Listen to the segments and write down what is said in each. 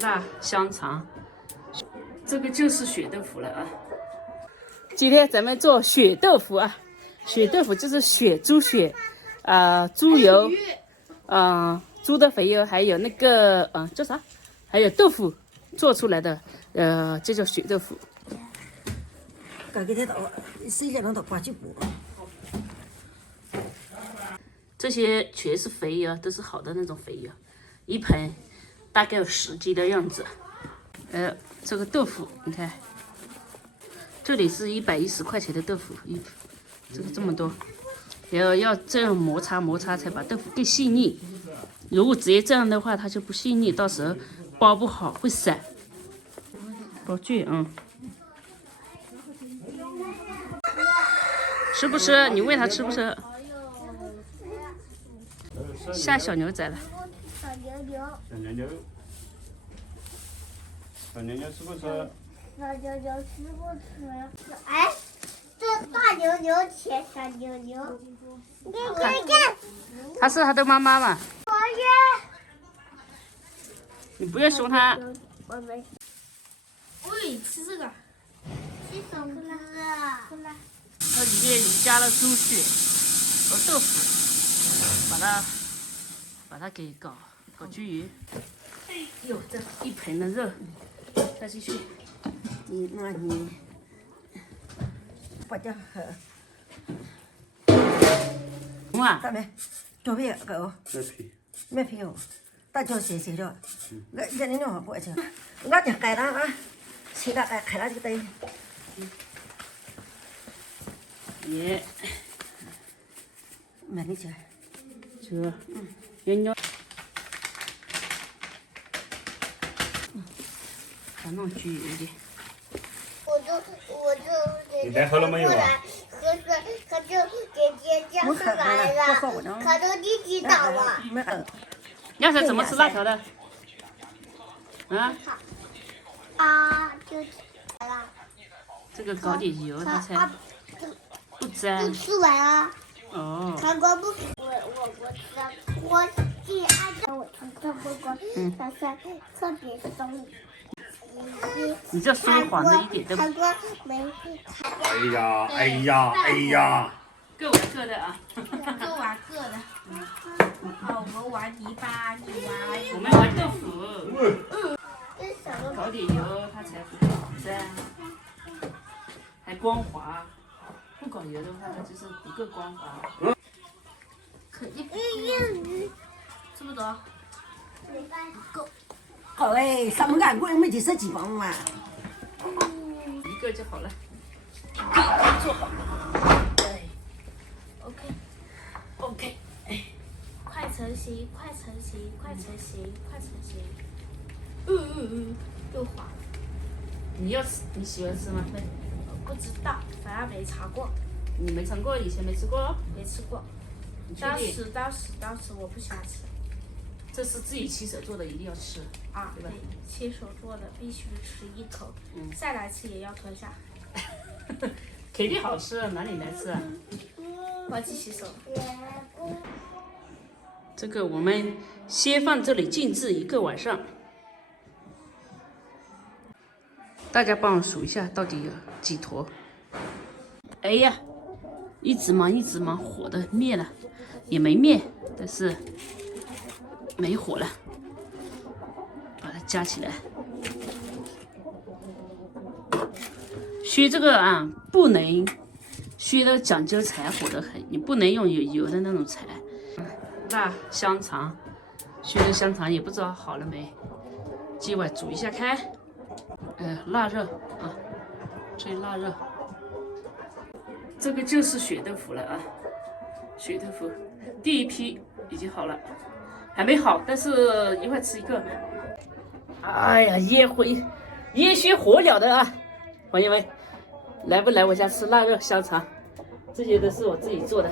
辣香肠，这个就是血豆腐了啊。今天咱们做血豆腐啊，血豆腐就是血猪血，猪油，猪的肥油，还有那个叫啥？还有豆腐做出来的，这叫血豆腐。这些全是肥油，都是好的那种肥油，一盆大概有10斤的样子。这个豆腐你看，这里是110块钱的豆腐，这个这么多，然后要这样摩擦摩擦才把豆腐更细腻。如果直接这样的话，它就不细腻，到时候包不好会散。包具吃不吃？你问他吃不吃？下小牛仔了。小牛牛。小牛牛。小牛牛吃不吃？小牛牛吃不吃？哎，这大牛牛切小牛牛。你看。它是它的妈妈嘛？我也。你不要凶它。我没。喂，吃这个。吃什么啊？它里面加了猪血和豆腐，把它给搞均匀。哎呦，这一盆的肉，再继续。你把这好。哇！大妹，准备个没皮哦，大椒咸咸的，我这里弄过去，我就改了啊，现在开了这个灯。耶，买你去。这，要把它弄均匀一点。我就你带好了没有啊？可就姐姐家是来了，可都自己打了。没好。要是怎么吃辣条的？就来了。这个搞点油，它才不粘。就吃完了。哦。韩国不，我记按照我从特不过，但是特别松。你这说谎的一点都不。韩国没。哎呀！各玩各的啊。各玩各的。我们玩泥巴，你玩。我们玩豆腐。这是什么？搞点油，它才不会粘，还光滑。不搞油的话，它就是不够光滑。这么多？够。好哎，什么干？我没几几帮嘛。一个就好了。做好。对。OK。快成型，快成型，快成型，快成型。又滑了。你喜欢吃吗？不知道，反正没查过。你没尝过，以前没吃过？没吃过。当时我不喜欢吃。这是自己亲手做的，一定要吃啊！对吧？亲手做的必须吃一口，再来吃也要吞下。肯定好吃，哪里难吃啊？忘记洗手。这个我们先放这里静置1个晚上。大家帮我数一下，到底有几坨？哎呀，一直忙，火的灭了，也没灭，但是没火了，把它夹起来。削这个啊，不能削的讲究柴火的很，你不能用有油的那种柴。辣香肠，削的香肠也不知道好了没，今晚煮一下看。腊肉啊，这腊肉，这个就是血豆腐了啊，血豆腐第一批已经好了，还没好，但是一会儿吃一个。哎呀，烟熏火燎的啊，朋友们，来不来我家吃腊肉香肠？这些都是我自己做的，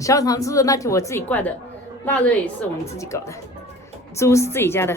香肠是那天我自己灌的，腊肉也是我们自己搞的，猪是自己家的。